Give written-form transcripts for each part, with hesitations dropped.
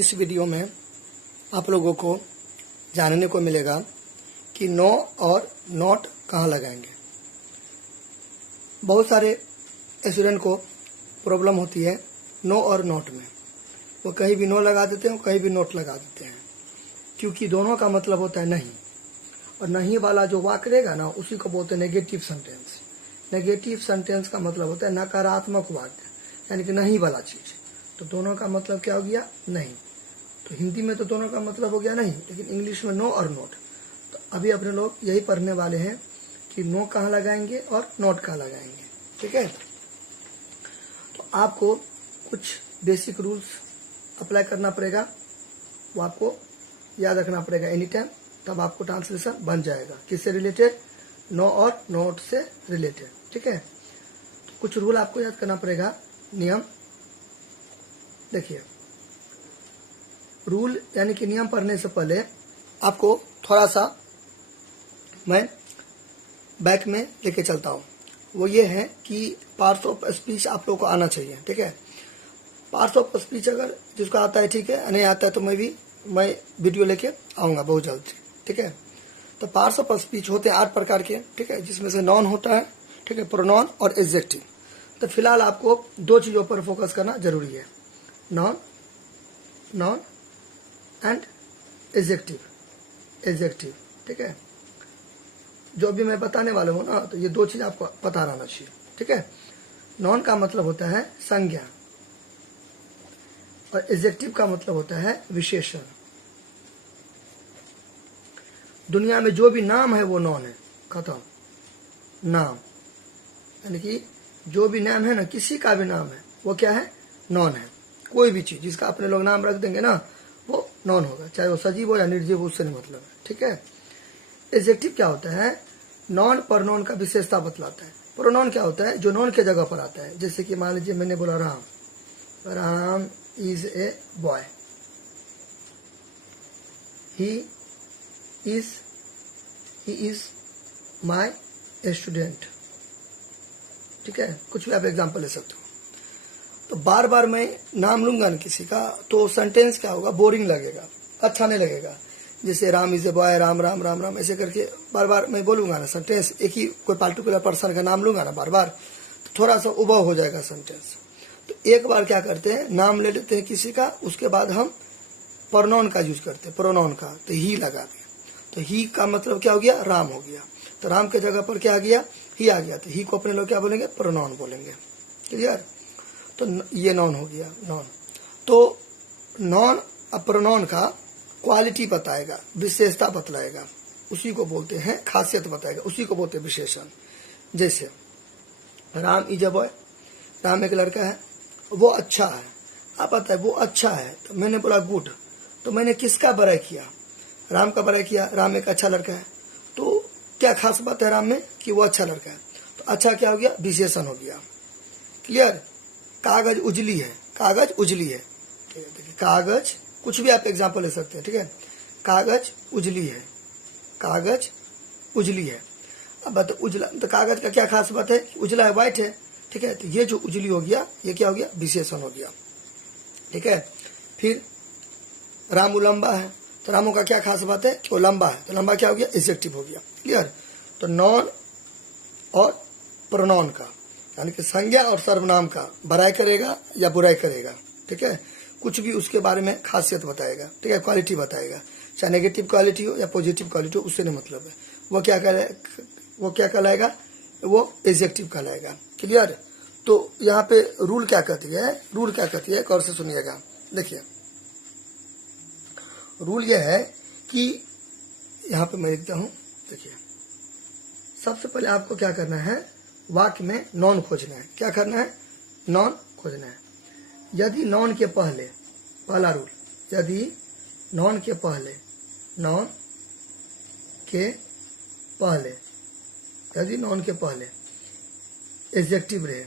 इस वीडियो में आप लोगों को जानने को मिलेगा कि नो और नॉट कहाँ लगाएंगे। बहुत सारे स्टूडेंट को प्रॉब्लम होती है नो और नॉट में। वो कहीं भी नो लगा देते हैं, कहीं भी नॉट लगा देते हैं, क्योंकि दोनों का मतलब होता है नहीं। और नहीं वाला जो वाक्य रहेगा ना, उसी को बोलते हैं नेगेटिव सेंटेंस। नेगेटिव सेंटेंस का मतलब होता है नकारात्मक वाक्य, यानी कि नहीं वाला चीज। तो दोनों का मतलब क्या हो गया? नहीं। तो हिंदी में तो दोनों का मतलब हो गया नहीं, लेकिन इंग्लिश में नो और नॉट। तो अभी अपने लोग यही पढ़ने वाले हैं कि नो कहाँ लगाएंगे और नॉट कहाँ लगाएंगे। ठीक है, तो आपको कुछ बेसिक रूल्स अप्लाई करना पड़ेगा, वो आपको याद रखना पड़ेगा एनी टाइम, तब आपको ट्रांसलेशन बन जाएगा। किससे रिलेटेड? नो और नॉट से रिलेटेड। ठीक है, तो कुछ रूल आपको याद करना पड़ेगा, नियम। देखिए, रूल यानी कि नियम पढ़ने से पहले आपको थोड़ा सा मैं बैक में लेके चलता हूँ। वो ये है कि पार्ट्स ऑफ स्पीच आप लोगों को आना चाहिए। ठीक है, पार्ट्स ऑफ स्पीच अगर जिसको आता है ठीक है, नहीं आता है तो मैं वीडियो लेके आऊँगा बहुत जल्द। ठीक है, तो पार्ट्स ऑफ स्पीच होते हैं 8 प्रकार के। ठीक है, जिसमें से नॉन होता है, ठीक है, प्रोनाउन और एडजेक्टिव। तो फिलहाल आपको 2 चीज़ों पर फोकस करना जरूरी है, नॉन एंड एडजेक्टिव। ठीक है, जो भी मैं बताने वाला हूँ ना, तो ये 2 चीज़ आपको पता रहना चाहिए। ठीक है, नॉन का मतलब होता है संज्ञा और एडजेक्टिव का मतलब होता है विशेषण। दुनिया में जो भी नाम है वो नॉन है, खत्म। नाम यानी कि जो भी नाम है ना, किसी का भी नाम है, वो क्या है? नॉन है। कोई भी चीज जिसका अपने लोग नाम रख देंगे ना, वो नॉन होगा, चाहे वो सजीव हो या निर्जीव, उससे नहीं मतलब है। ठीक है, एडजेक्टिव क्या होता है? नॉन प्रोनाउन का विशेषता बतलाता है। प्रोनाउन क्या होता है? जो नॉन के जगह पर आता है। जैसे कि मान लीजिए मैंने बोला Ram is a boy, he is my student. ठीक है, कुछ भी आप एग्जाम्पल ले सकते हो। तो बार बार मैं नाम लूंगा ना किसी का, तो सेंटेंस क्या होगा? बोरिंग लगेगा, अच्छा नहीं लगेगा। जैसे Ram is a boy, Ram Ram Ram Ram ऐसे करके बार बार मैं बोलूंगा ना सेंटेंस, एक ही कोई पार्टिकुलर पर्सन का नाम लूंगा ना बार बार, तो थोड़ा सा उबाऊ हो जाएगा सेंटेंस। तो एक बार क्या करते हैं, नाम ले लेते हैं किसी का, उसके बाद हम प्रोनाउन का यूज करते हैं, प्रोनाउन का। तो ही लगा दिया, तो ही का मतलब क्या हो गया? राम हो गया। तो राम के जगह पर क्या आ गया? ही आ गया। तो ही को अपने लोग क्या बोलेंगे? प्रोनाउन बोलेंगे। क्लियर? तो ये नॉन हो गया, नॉन। तो नॉन प्रोनाउन का क्वालिटी बताएगा, विशेषता बतलाएगा, उसी को बोलते हैं खासियत बताएगा, उसी को बोलते हैं विशेषण। जैसे Ram is a boy, Ram एक लड़का है, वो अच्छा है। आप पता है वो अच्छा है, तो मैंने बोला गुड, तो मैंने किसका बड़ाई किया? राम का बड़ाई किया। राम एक अच्छा लड़का है, तो क्या खास बात है राम में कि वो अच्छा लड़का है? तो अच्छा क्या हो गया? विशेषण हो गया। क्लियर? कागज उजली है, कागज उजली है। ठीक है, देखिए कागज, कुछ भी आप एग्जाम्पल ले सकते हैं। ठीक है, कागज उजली है, कागज उजली है। अब बात उजला, तो कागज का क्या खास बात है? उजला है, व्हाइट है। ठीक है, तो ये जो उजली हो गया, ये क्या हो गया? विशेषण हो गया। ठीक है, फिर रामू लंबा है, तो रामू का क्या खास बात है? कि वो लंबा है, तो लंबा क्या हो गया? एडजेक्टिव हो गया। क्लियर? तो नॉन और प्रोनाउन का, यानी कि संज्ञा और सर्वनाम का बड़ाई करेगा या बुराई करेगा। ठीक है, कुछ भी उसके बारे में खासियत बताएगा। ठीक है, क्वालिटी बताएगा, चाहे नेगेटिव क्वालिटी हो या पॉजिटिव क्वालिटी हो, उससे नहीं मतलब है। वो क्या कहलाएगा? वो एडजेक्टिव कहलाएगा। क्लियर? तो यहाँ पे रूल क्या कहती है? रूल क्या कहती है, गौर से सुनिएगा। देखिए, रूल यह है कि यहाँ पे मैं लिखता हूँ। देखिए, सबसे पहले आपको क्या करना है? वाक्य में नॉन खोजना है। क्या करना है? नॉन खोजना है। यदि नॉन के पहले, पहला रूल, यदि नॉन के पहले यदि नॉन के पहले एडजेक्टिव रहे,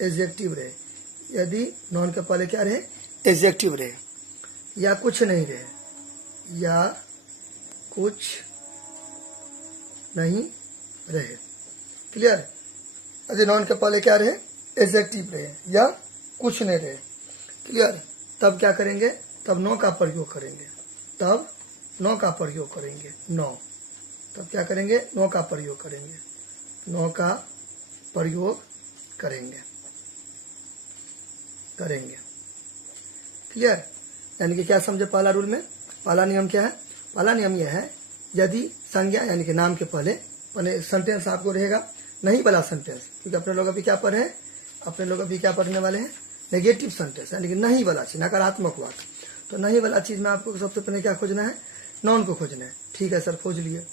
एडजेक्टिव रहे, यदि नॉन के पहले क्या रहे? एडजेक्टिव रहे, या कुछ नहीं रहे, या कुछ नहीं रहे। क्लियर? यदि नॉन के पहले क्या रहे? एडजेक्टिव रहे या कुछ नहीं रहे, क्लियर। तब क्या करेंगे, तब नो का प्रयोग करेंगे, तब नो का प्रयोग करेंगे, नो, तब क्या करेंगे, नो का प्रयोग करेंगे, नो का प्रयोग करेंगे, क्लियर। यानी कि क्या समझे पहला रूल में, पहला नियम क्या है, पहला नियम यह है यदि संज्ञा यानी कि नाम के पहले सेंटेंस आपको रहेगा नहीं वाला सेंटेंस, क्योंकि अपने लोग अभी क्या पढ़े हैं, अपने लोग अभी क्या पढ़ने वाले हैं, नेगेटिव सेंटेंस यानी कि नहीं वाला चीज, नकारात्मक वाक्य। तो नहीं वाला चीज में आपको सबसे पहले क्या खोजना है, नॉन को खोजना है। ठीक है सर, खोज लिए।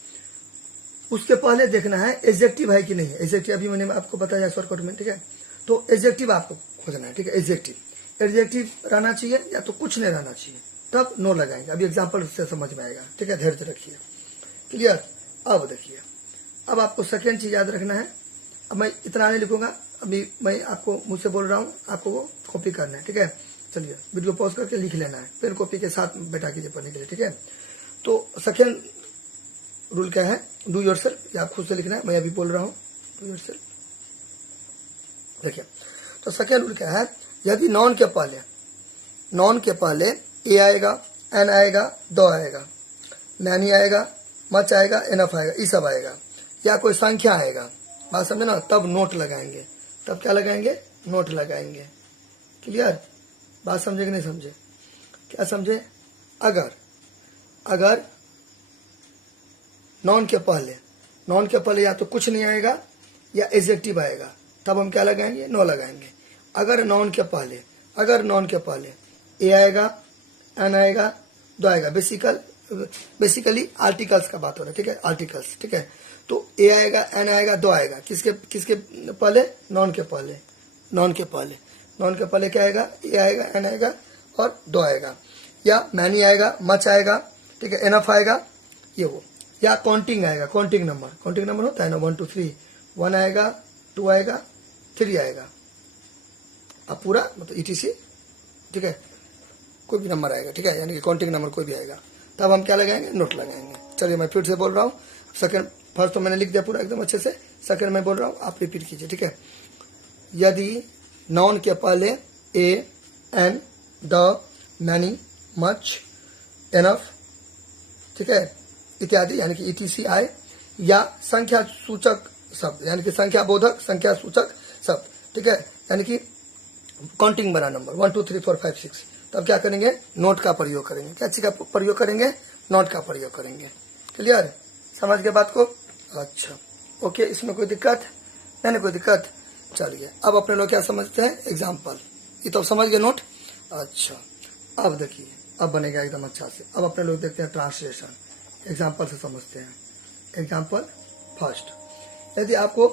उसके पहले देखना है एडजेक्टिव है कि नहीं है। एडजेक्टिव अभी मैंने आपको बताया शॉर्टकट में, ठीक है। तो एडजेक्टिव आपको खोजना है, ठीक है। एडजेक्टिव रहना चाहिए या तो कुछ नहीं रहना चाहिए, तब नो लगाएंगे। अभी एग्जाम्पल से समझ में आएगा, ठीक है। धैर्य रखिए, क्लियर। अब देखिए, अब आपको सेकेंड चीज याद रखना है। अब मैं इतना नहीं लिखूंगा, अभी मैं आपको मुझसे बोल रहा हूँ, आपको वो कॉपी करना है, ठीक है। चलिए वीडियो पॉज करके लिख लेना है, पेन कॉपी के साथ बैठा कीजिए पढ़ने के लिए, ठीक है। तो सेकेंड रूल क्या है, डू योरसेल्फ, या आप खुद से लिखना है, मैं अभी बोल रहा हूँ डू योरसेल्फ। देखिए, तो सेकेंड रूल क्या है, यदि नॉन के पहले ए आएगा, एन आएगा, दो आएगा, मैनी आएगा, मच आएगा, एनफ आएगा, ये सब आएगा, या कोई संख्या आएगा, बात समझे ना, तब नोट लगाएंगे। तब क्या लगाएंगे, नोट लगाएंगे, क्लियर। बात समझे कि नहीं समझे, क्या समझे। अगर नॉन के पहले या तो कुछ नहीं आएगा या एडजेक्टिव आएगा, तब हम क्या लगाएंगे, नो लगाएंगे। अगर नॉन के पहले ए आएगा, एन आएगा, दो आएगा, बेसिकली आर्टिकल्स का बात हो रहा है, ठीक है, आर्टिकल्स, ठीक है। तो ए आएगा, एन आएगा, दो आएगा, किसके पहले, नॉन के पहले क्या आएगा, ए आएगा, एन आएगा और दो आएगा, या मैनी आएगा, मच आएगा, ठीक है, एनफ आएगा, ये वो, या काउंटिंग आएगा, काउंटिंग नंबर होता है ना, 1 2 3, 1 आएगा, 2 आएगा, 3 आएगा, अब पूरा मतलब ETC, ठीक है, कोई भी नंबर आएगा, ठीक है, यानी कि काउंटिंग नंबर कोई भी आएगा, तब हम क्या लगाएंगे, नोट लगाएंगे। चलिए मैं फिर से बोल रहा हूँ, सेकंड, फर्स्ट तो मैंने लिख दिया पूरा एकदम अच्छे से, सेकंड मैं बोल रहा हूँ, आप रिपीट कीजिए, ठीक है। यदि नाउन के पहले a, an, the, many, much, enough, ठीक है, इत्यादि यानी कि ETC आए, या संख्या सूचक शब्द यानी कि संख्या बोधक, संख्या सूचक शब्द, ठीक है, यानी कि काउंटिंग बना नंबर 1 2 3 4 5 6, तब क्या करेंगे, नोट का प्रयोग करेंगे। क्या चीज का प्रयोग करेंगे, नोट का प्रयोग करेंगे, क्लियर, समझ गए बात को। अच्छा, ओके, इसमें कोई दिक्कत नहीं, कोई दिक्कत। चलिए अब अपने लोग क्या समझते हैं, एग्जाम्पल, ये तो समझ गए नोट। अच्छा, अब देखिए, अब बनेगा एकदम अच्छा से। अब अपने लोग देखते हैं ट्रांसलेशन, एग्जाम्पल से समझते हैं। एग्जाम्पल फर्स्ट, यदि आपको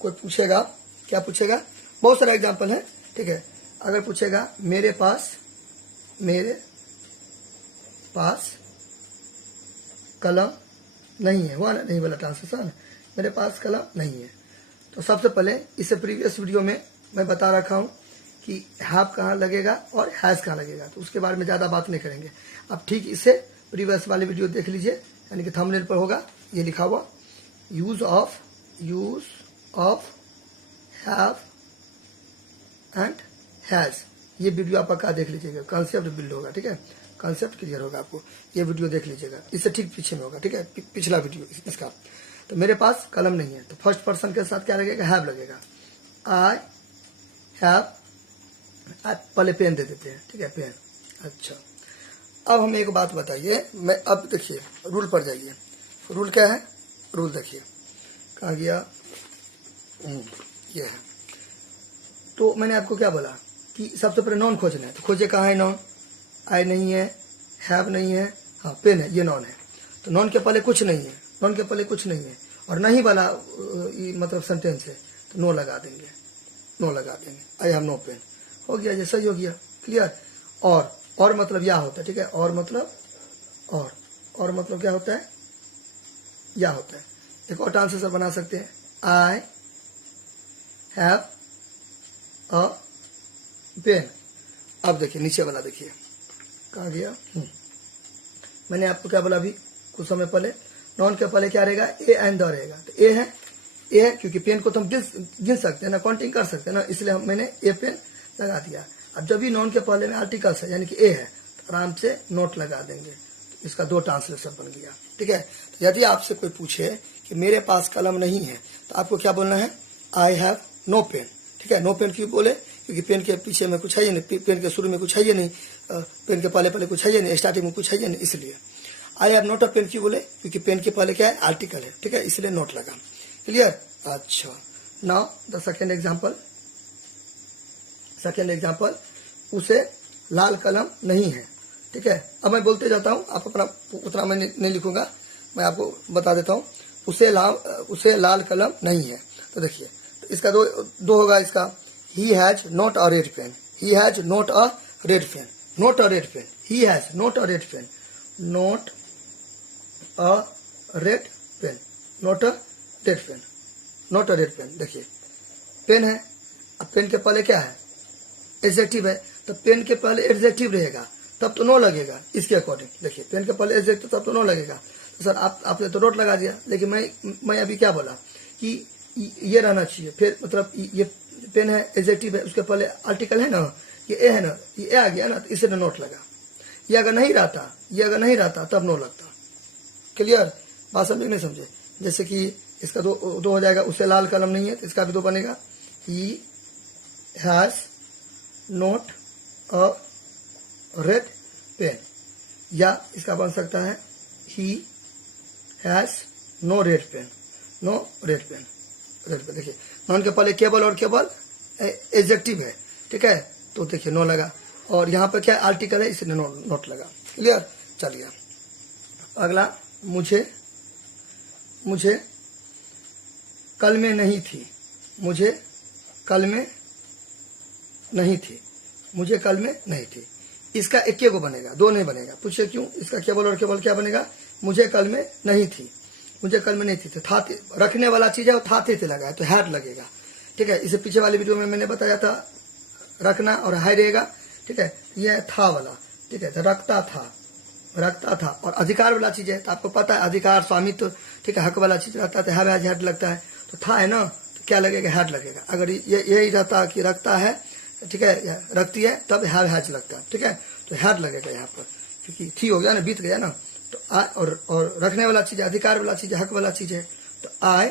कोई पूछेगा, क्या पूछेगा, बहुत सारा एग्जाम्पल है, ठीक है। अगर पूछेगा मेरे पास कलम नहीं है, हुआ ना, नहीं बोला ट्रांसलेशन, मेरे पास कलम नहीं है। तो सबसे पहले इससे प्रीवियस वीडियो में मैं बता रखा हूँ कि हैव कहाँ लगेगा और हैज़ कहाँ लगेगा, तो उसके बारे में ज़्यादा बात नहीं करेंगे। अब ठीक इससे प्रीवियस वाली वीडियो देख लीजिए, यानी कि थंबनेल पर होगा ये लिखा हुआ, use of have and has, ये वीडियो आप पक्का देख लीजिएगा, कॉन्सेप्ट बिल्ड होगा, ठीक है, कॉन्सेप्ट क्लियर होगा आपको, ये वीडियो देख लीजिएगा, इससे ठीक पीछे में होगा, ठीक है, पिछला वीडियो इसका। तो मेरे पास कलम नहीं है, तो फर्स्ट पर्सन के साथ क्या लगेगा, हैव लगेगा, आई हैव, पहले पेन दे देते हैं, ठीक है, पेन। अच्छा, अब हमें एक बात बताइए, मैं अब देखिए रूल पर जाइए, रूल क्या है, रूल देखिए कहाँ गया, ये है। तो मैंने आपको क्या बोला कि सबसे पहले नॉन खोजना है, तो खोजे कहाँ है नॉन, आई नहीं है, हैव नहीं है, हाँ पेन है, ये नॉन है। तो नॉन के पहले कुछ नहीं है, नॉन के पहले कुछ नहीं है और नहीं वाला मतलब सेंटेंस है, तो नो लगा देंगे, आई हैव नो पेन, हो गया, ये सही हो गया, क्लियर। और मतलब या होता है, ठीक है, और मतलब क्या होता है, या होता है। एक और ट्रांसलेशन बना सकते हैं, आई हैव अ पेन। अब देखिए नीचे वाला देखिए कहाँ गया, मैंने आपको क्या बोला अभी कुछ समय पहले, नॉन के पहले क्या रहेगा, ए एंड द रहेगा, तो ए है क्योंकि पेन को तो हम गिन सकते हैं ना, काउंटिंग कर सकते हैं ना, इसलिए मैंने ए पेन लगा दिया। अब जब भी नॉन के पहले में आर्टिकल्स है यानी कि ए है तो आराम से नोट लगा देंगे। इसका दो ट्रांसलेशन बन गया। ठीक है, तो यदि आपसे कोई पूछे कि मेरे पास कलम नहीं है तो आपको क्या बोलना है, आई हैव नो पेन। ठीक है, नो पेन क्यों बोले, क्योंकि पेन के पीछे में कुछ है ही नहीं, पेन के शुरू में कुछ है ही नहीं, पेन के पहले कुछ है ही नहीं, स्टार्टिंग में कुछ है ही नहीं, इसलिए। I have not a pen क्यों बोले, क्योंकि पेन के पहले क्या है, आर्टिकल है। ठीक है, इसलिए नोट लगा। क्लियर। अच्छा, now the second example. Second example, उसे लाल कलम नहीं है। ठीक है, अब मैं बोलते जाता हूँ, आप अपना उतना मैं नहीं लिखूंगा, मैं आपको बता देता हूँ। उसे लाल कलम नहीं है। तो देखिए, तो इसका दो होगा इसका, he has not a red pen, he has not a red pen, not a red pen, he has not a red pen, not a red pen, not a red pen, not a red pen. देखिए, pen है, अब pen के पहले क्या है, adjective है, तो pen के पहले एडजेक्टिव रहेगा तब तो नो लगेगा इसके अकॉर्डिंग। देखिए, पेन के पहले एडजेक्टिव तब तो नो लगेगा। तो सर आपने तो नोट लगा दिया, लेकिन मैं अभी क्या बोला कि ये रहना चाहिए, फिर मतलब ये पेन है, एडजेक्टिव है, उसके पहले आर्टिकल है ना, ये ए है ना, ये ए आ गया ना, तो इसलिए नोट लगा। ये अगर नहीं रहता तब नो लगता। क्लियर, बात समझे नहीं समझे। जैसे कि इसका दो हो जाएगा, उसे लाल कलम नहीं है, तो इसका भी दो बनेगा, he has not a red pen, या इसका बन सकता है he has no red pen, no red pen, red pen. देखिए, नॉन के पहले केवल और केवल एडजेक्टिव है। ठीक है, तो देखिए नो लगा, और यहाँ पर क्या आर्टिकल है, इसलिए नोट लगा। क्लियर। चलिए अगला, मुझे कल में नहीं थी, मुझे कल में नहीं थी, मुझे कल में नहीं थी। इसका एक को बनेगा, दो नहीं बनेगा। पूछे क्यों, इसका केवल और केवल क्या बनेगा, मुझे कल में नहीं थी, मुझे कल में नहीं थी। तो था रखने वाला चीज है, वो था थे लगा है तो हैड लगेगा। ठीक है, इसे पीछे वाली वीडियो में मैंने बताया था, रखना और है रहेगा। ठीक है, यह था वाला। ठीक है, तो रखता था, और अधिकार वाला चीज है, तो आपको पता है अधिकार स्वामित्व, ठीक है, हक वाला चीज रहता है तो हैड लगता है। तो था है ना, तो क्या लगेगा, हैड लगेगा। अगर यही रहता कि रखता है, ठीक है, रखती है, तब हैज लगता है। ठीक है, तो हैड लगेगा यहाँ पर, क्योंकि थी हो गया ना, बीत गया ना। तो आई और रखने वाला चीज, अधिकार वाला चीज, हक वाला चीज है, तो आई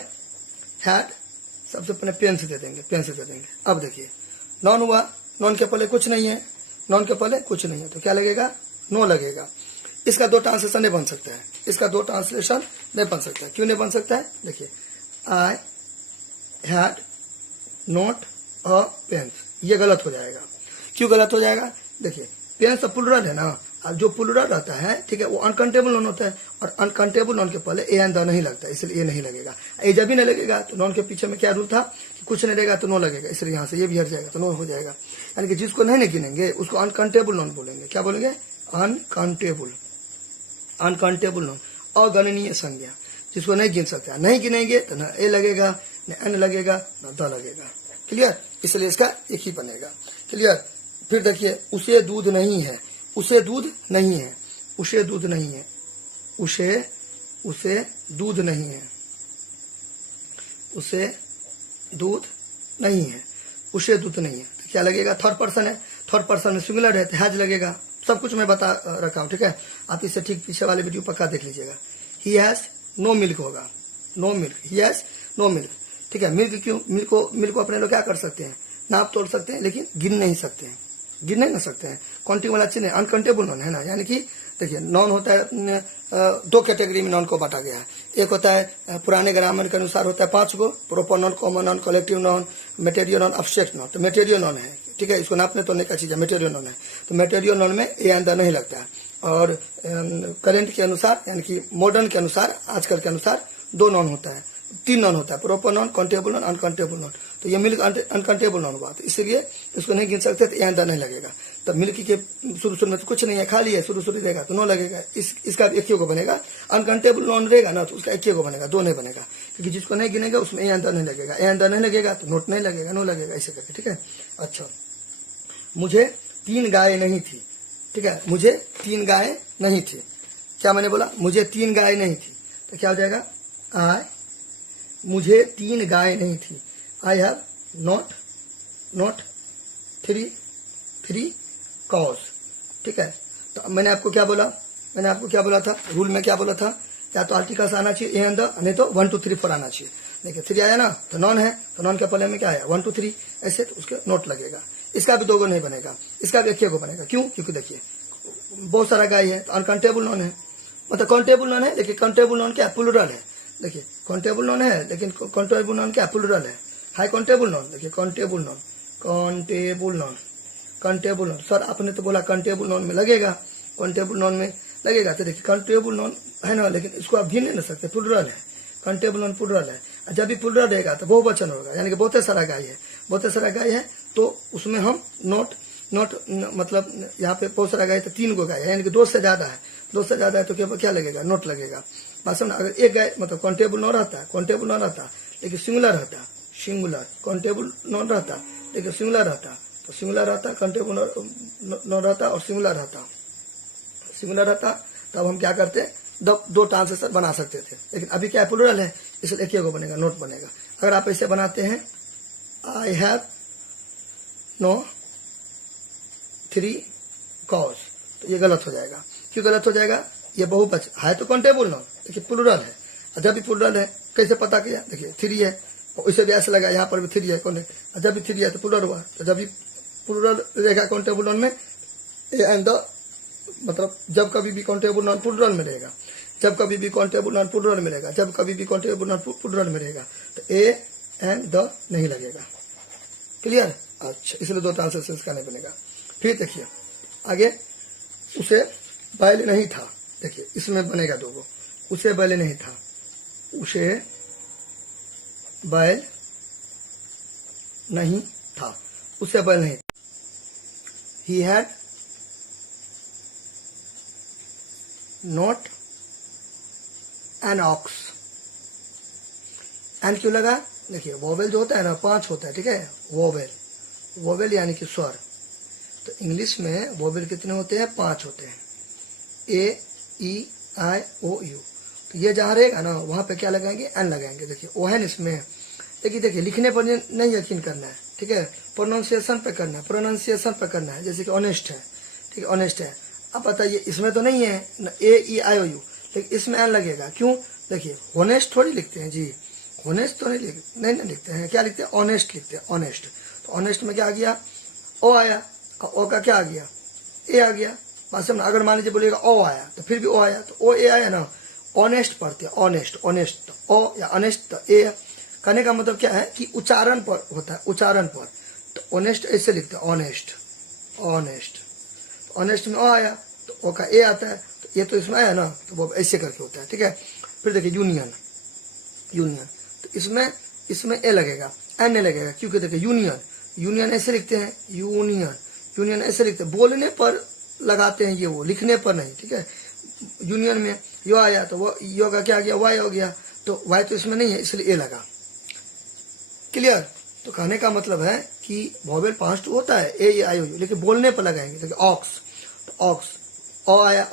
हैड सबसे पहले पेन से दे देंगे, अब देखिए, नॉन हुआ, नॉन के पहले कुछ नहीं है, नॉन के पहले कुछ नहीं है, तो क्या लगेगा, नो लगेगा। इसका दो ट्रांसलेशन नहीं बन सकता है, इसका दो ट्रांसलेशन नहीं बन सकता है। क्यों नहीं बन सकता है, देखिए, I had not a pen, ये गलत हो जाएगा। क्यों गलत हो जाएगा, देखिए, पेन से प्लुरल है ना, और जो प्लुरल रहता है, ठीक है, वो अनकाउंटेबल नॉन होता है, और अनकाउंटेबल नॉन के पहले ए एंड द नहीं लगता है, इसलिए ये नहीं लगेगा। ए जब भी नहीं लगेगा तो नॉन के पीछे में क्या रूल था कि कुछ नहीं रहेगा तो नो लगेगा, इसलिए यहाँ से ये भी हट जाएगा तो नो हो जाएगा। यानी कि जिसको नहीं गिनेंगे उसको अनकाउंटेबल नॉन बोलेंगे। क्या बोलेंगे, अनकाउंटेबल नॉन, अगणनीय संज्ञा, जिसको नहीं गिन सकता, नहीं गिनेंगे तो न ए लगेगा, न एन लगेगा, न द लगेगा। क्लियर, इसलिए इसका एक ही बनेगा। क्लियर। फिर देखिए, उसे दूध नहीं है, उसे दूध नहीं है, उसे दूध नहीं है, उसे दूध नहीं है, उसे दूध नहीं है, उसे दूध नहीं है, तो क्या लगेगा, थर्ड पर्सन है, थर्ड पर्सन में सिंगुलर है तो हैज लगेगा। सब कुछ मैं बता रखा हूँ। ठीक है, आप इससे ठीक पीछे वाले वीडियो पक्का देख लीजिएगा। ही हैज नो मिल्क होगा, no milk, he has no milk. ठीक है, मिल्क क्यों, मिल्क को अपने लोग क्या कर सकते हैं, नाप तोड़ सकते हैं, लेकिन गिन नहीं सकते हैं, गिन नहीं ना सकते हैं। काउंटिंग वाला चीज नहीं, अनकाउंटेबल नॉन है ना। यानी कि देखिए, नॉन होता है, दो कैटेगरी में नॉन को बांटा गया है। एक होता है पुराने ग्रामर के अनुसार होता है 5 गो, proper noun, common noun, collective noun, material noun, abstract noun. तो मेटेरियल नॉन है, ठीक है, इसको नापने तोड़ने का चीज है, मेटेरियल नॉन है। तो मेटेरियल नॉन में ए एंड द नहीं लगता है। और करेंट के अनुसार, यानी कि मॉडर्न के अनुसार, आजकल के अनुसार 2 नॉन होता है, 3 नॉन होता है, proper non, countable noun, uncountable noun. तो ये मिल्क अनकाउंटेबल नॉन हुआ, तो इसलिए इसको नहीं गिन सकते, तो ए एंड द नहीं लगेगा। तब मिल्क के शुरू में तो कुछ नहीं है, खाली है, शुरू रहेगा तो नो लगेगा। इसका एक ही को बनेगा। अनकाउंटेबल नॉन रहेगा ना, तो उसका एक ही को बनेगा, 2 नहीं बनेगा, क्योंकि जिसको नहीं गिनेगा उसमें ए एंड द नहीं लगेगा, ए एंड द नहीं लगेगा तो नोट नहीं लगेगा, नो लगेगा, ऐसे करके। ठीक है, अच्छा, मुझे 3 गाय नहीं थी। ठीक है, मुझे 3 गाय नहीं थी। क्या मैंने बोला, मुझे 3 गाय नहीं थी, तो क्या हो जाएगा, मुझे 3 गाय नहीं थी। आई हैव नॉट 3 3 कॉज, ठीक है। तो मैंने आपको क्या बोला था, रूल में क्या बोला था, या तो आर्टिकल्स आना चाहिए ए एंड द, नहीं तो 1 2 3 4 आना चाहिए। देखिए 3 आया ना तो नॉन है, तो नॉन के पहले में क्या आया 1 2 3 ऐसे, तो उसके नोट लगेगा। इसका भी 2 गो नहीं बनेगा, इसका भी 1 गो बनेगा। क्यों? क्योंकि देखिए बहुत सारा गाय है तो अनकाउंटेबल नॉन है, मतलब काउंटेबल नॉन है लेकिन काउंटेबल नॉन क्या प्लूरल है। देखिए काउंटेबल नॉन है लेकिन काउंटेबल नॉन क्या प्लूरल है। हाई काउंटेबल नॉन, देखिए countable noun, countable noun. Sir आपने तो बोला काउंटेबल नॉन में लगेगा, काउंटेबल नॉन में लगेगा। तो देखिए काउंटेबल नॉन है ना, लेकिन इसको आप गिन नहीं सकते, प्लूरल है, काउंटेबल नॉन प्लूरल है। जब भी प्लूरल रहेगा तो बहुवचन होगा, यानी कि बहुत सारा गाय है, तो उसमें हम नोट मतलब यहाँ पे बहुत सारा गाय तो 3 गो गाय है, यानी कि 2 से ज्यादा है, 2 से ज्यादा है तो क्या लगेगा, नोट लगेगा। बात समझ। अगर एक गाय मतलब काउंटेबल नॉन रहता लेकिन सिंगुलर रहता, काउंटेबल नॉन रहता लेकिन सिंगुलर रहता, तो सिंगुलर रहता, काउंटेबल नॉन रहता और सिंगुलर रहता, तब हम क्या करते, 2 ट्रांसलेशन बना सकते थे। लेकिन अभी क्या प्लूरल है, इसलिए 1 गो बनेगा, नोट बनेगा। अगर आप ऐसे बनाते हैं आई हैव नो 3 कॉज, तो ये गलत हो जाएगा। क्यों गलत हो जाएगा, ये बहुवचन है तो काउंटेबल नॉन, देखिए प्लूरल है। जब भी प्लूरल है कैसे पता किया, देखिए 3 है, उसे भी ऐसे लगा, यहाँ पर भी 3 है, कौन है, जब भी 3 है तो प्लूरल हुआ। तो जब भी प्लूरल रहेगा काउंटेबल नॉन में ए एंड द, मतलब जब कभी भी काउंटेबल नॉन प्लूरल में रहेगा, जब कभी भी काउंटेबल नॉन प्लूरल में रहेगा, जब कभी भी काउंटेबल नॉन प्लूरल में रहेगा, तो ए एंड द नहीं लगेगा। क्लियर? अच्छा, इसलिए 2 ट्रांसलेशन करने बनेगा। फिर देखिए आगे, उसे बैल नहीं था, देखिए इसमें बनेगा 2 गो, उसे बैल नहीं था, उसे बैल नहीं था, उसे बैल नहीं था। He had not an ox. An क्यों लगा, देखिए वोवेल जो होता है ना 5 होता है, ठीक है, वोवेल यानी कि स्वर। तो इंग्लिश में वोवेल कितने होते हैं, 5 होते हैं, ए ई आई ओ यू। तो ये जहाँ रहेगा ना वहाँ पे क्या लगाएंगे, एन लगाएंगे। देखिए ओ है इसमें, लेकिन देखिए लिखने पर नहीं यकीन करना है, ठीक है, प्रोनाउंसिएशन पे करना है, जैसे कि ऑनेस्ट है, ठीक है, ऑनेस्ट है। अब बताइए इसमें तो नहीं है ना ए ई आई ओ यू, लेकिन इसमें एन लगेगा। क्यों, देखिए होनेस्ट थोड़ी लिखते हैं जी, होनेस्ट तो नहीं लिखते हैं, क्या लिखते हैं, ऑनेस्ट लिखते हैं, ऑनेस्ट। तो ऑनेस्ट में क्या आ गया, ओ आया, ओ का क्या आ गया, ए आ गया। बात समझ। अगर मान लीजिए बोलिएगा ओ आया तो फिर भी ओ आया, तो ओ ए आया ना, ऑनेस्ट पढ़ते हैं, ऑनेस्ट तो ओ या ऑनेस्ट तो ए। कहने का मतलब क्या है कि उच्चारण पर होता है, उच्चारण पर। तो ऑनेस्ट ऐसे लिखते हैं, ऑनेस्ट में ओ आया तो ओ का ए आता है, तो ये तो इसमें आया ना, तो वो ऐसे करके होता है, ठीक है। फिर देखिए यूनियन, तो इसमें ए लगेगा, एन नहीं लगेगा, क्योंकि देखिए यूनियन ऐसे लिखते हैं, यूनियन ऐसे लिखते हैं, बोलने पर लगाते हैं ये, वो लिखने पर नहीं, ठीक है। यूनियन में यो आया तो वो यो का क्या आ गया, वाई हो गया, तो वाई तो इसमें नहीं है, इसलिए ए लगा। क्लियर? तो कहने का मतलब है कि वोवेल 5 होता है, ए आई ओ यू, लेकिन बोलने पर लगाएंगे। देखिए ऑक्स, तो ऑक्स, ओ आया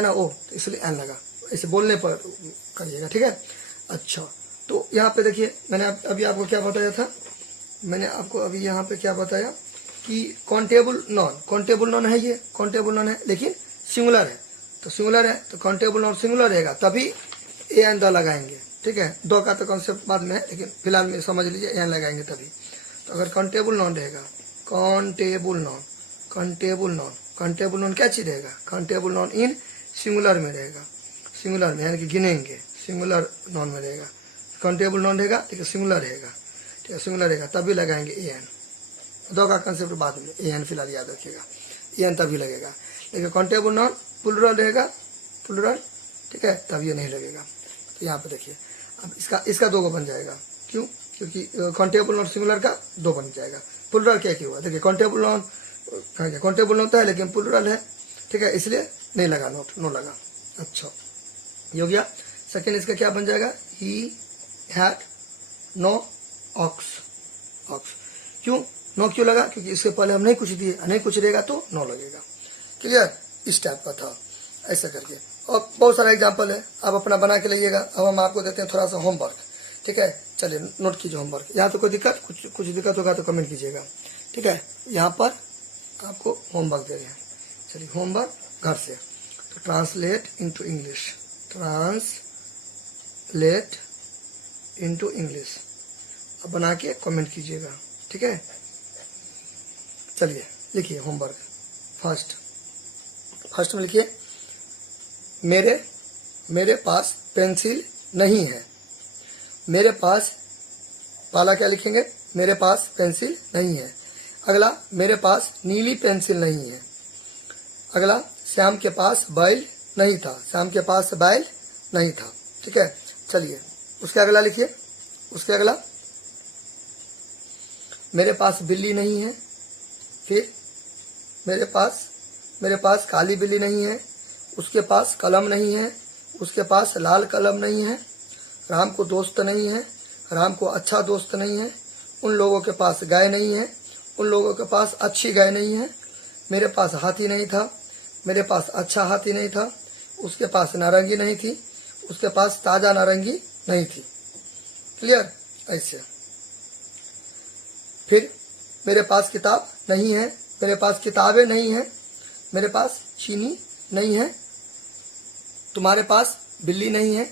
ना ओ, तो इसलिए एन लगा, ऐसे बोलने पर करिएगा, ठीक है। अच्छा, तो यहाँ पे देखिए मैंने अभी आपको क्या बताया था, मैंने आपको अभी यहाँ पे क्या बताया कि काउंटेबल नॉन है, ये काउंटेबल नॉन है लेकिन सिंगुलर है, तो काउंटेबल नॉन सिंगुलर रहेगा तभी ए एन द लगाएंगे, ठीक है। 2 का तो कॉन्सेप्ट बाद में है, लेकिन फिलहाल में समझ लीजिए एन लगाएंगे तभी। तो अगर काउंटेबल नॉन रहेगा, काउंटेबल नॉन क्या चीज रहेगा, काउंटेबल नॉन इन सिंगुलर में रहेगा, सिंगुलर में यानी कि गिनेंगे, सिंगुलर नॉन में रहेगा। काउंटेबल नॉन रहेगा लेकिन सिंगुलर रहेगा, ठीक है, सिंगुलर रहेगा तभी लगाएंगे ए एन। 2 का कंसेप्ट बाद में, ए एन फिलहाल याद रखिएगा, ए एन तभी लगेगा। लेकिन काउंटेबल नॉन प्लूरल रहेगा, ठीक है, तब ये नहीं लगेगा। तो यहाँ पे देखिए अब इसका 2 बन जाएगा। क्यों, क्योंकि काउंटेबल नॉन सिंगुलर का 2 बन जाएगा। प्लूरल क्या हुआ, देखिए काउंटेबल नॉन होता है लेकिन प्लूरल है, ठीक है, इसलिए नहीं लगा, नो लगा। अच्छा, ये हो गया। सेकेंड इसका क्या बन जाएगा, ही हैड नो ऑक्स। क्यों नो क्यों लगा, क्योंकि इसके पहले हम नहीं कुछ दिए, नहीं कुछ रहेगा तो नो लगेगा। क्लियर? इस टाइप का था, ऐसा करके। और बहुत सारा एग्जाम्पल है, आप अपना बना के लाइएगा। अब हम आपको देते हैं थोड़ा सा होमवर्क, ठीक है। चलिए नोट कीजिए होमवर्क। यहाँ तो कोई दिक्कत, कुछ दिक्कत होगा तो कमेंट कीजिएगा, ठीक है। यहाँ पर आपको होमवर्क दे रहे हैं। चलिए होमवर्क घर से, तो translate into English, translate into English अब बना के कमेंट कीजिएगा, ठीक है। चलिए लिखिए होमवर्क। फर्स्ट में लिखिए मेरे पास पेंसिल नहीं है। मेरे पास, पहला क्या लिखेंगे, मेरे पास पेंसिल नहीं है। अगला, मेरे पास नीली पेंसिल नहीं है। अगला, श्याम के पास बैल नहीं था। श्याम के पास बैल नहीं था, ठीक है। चलिए उसके अगला लिखिए। उसके अगला, मेरे पास बिल्ली नहीं है। फिर मेरे पास काली बिल्ली नहीं है। उसके पास कलम नहीं है। उसके पास लाल कलम नहीं है। राम को दोस्त नहीं है। राम को अच्छा दोस्त नहीं है। उन लोगों के पास गाय नहीं है। उन लोगों के पास अच्छी गाय नहीं है। मेरे पास हाथी नहीं था। मेरे पास अच्छा हाथी नहीं था। उसके पास नारंगी नहीं थी। उसके पास ताजा नारंगी नहीं थी। क्लियर, ऐसे। फिर मेरे पास किताब नहीं है। मेरे पास किताबें नहीं है। मेरे पास चीनी नहीं है। तुम्हारे पास बिल्ली नहीं है।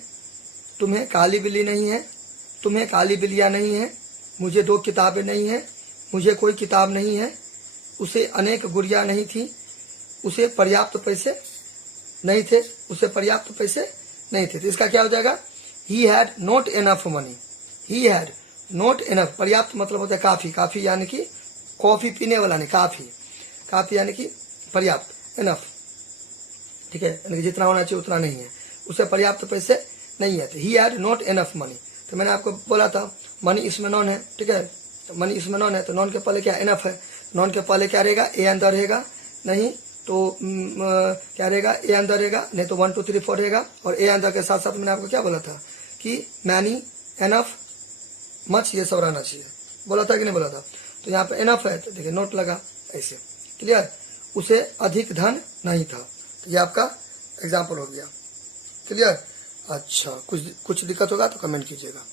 तुम्हें काली बिल्ली नहीं है। तुम्हें काली बिल्लियाँ नहीं है। मुझे 2 किताबें नहीं है। मुझे कोई किताब नहीं है। उसे अनेक गुड़िया नहीं थी। उसे पर्याप्त पैसे नहीं थे। उसे पर्याप्त पैसे नहीं थे। तो इसका क्या हो जाएगा, ही had not enough money. He had not enough, पर्याप्त मतलब होता है काफी। काफी यानी कि कॉफी पीने वाला नहीं, काफी। काफी यानी कि पर्याप्त, एनफ, ठीक है, यानी कि जितना होना चाहिए उतना नहीं है। उसे पर्याप्त पैसे नहीं है। तो ही हैड नॉट एनफ मनी। तो मैंने आपको बोला था मनी इसमें नॉन है, ठीक है। तो मनी इसमें नॉन है, तो नॉन के पहले क्या, एनफ है। नॉन के पहले क्या रहेगा, ए अंदर रहेगा, नहीं तो क्या रहेगा, ए अंदर रहेगा, नहीं तो 1 2 3 4 रहेगा। और ए अंदर के साथ साथ मैंने आपको क्या बोला था कि मैनी, एनफ, मच, ये सब रहना चाहिए। बोला था कि नहीं बोला था। तो यहाँ पे एनफ है, तो देखिए नोट लगा ऐसे। क्लियर। उसे अधिक धन नहीं था। तो ये आपका एग्जाम्पल हो गया। क्लियर। अच्छा, कुछ दिक्कत होगा तो कमेंट कीजिएगा।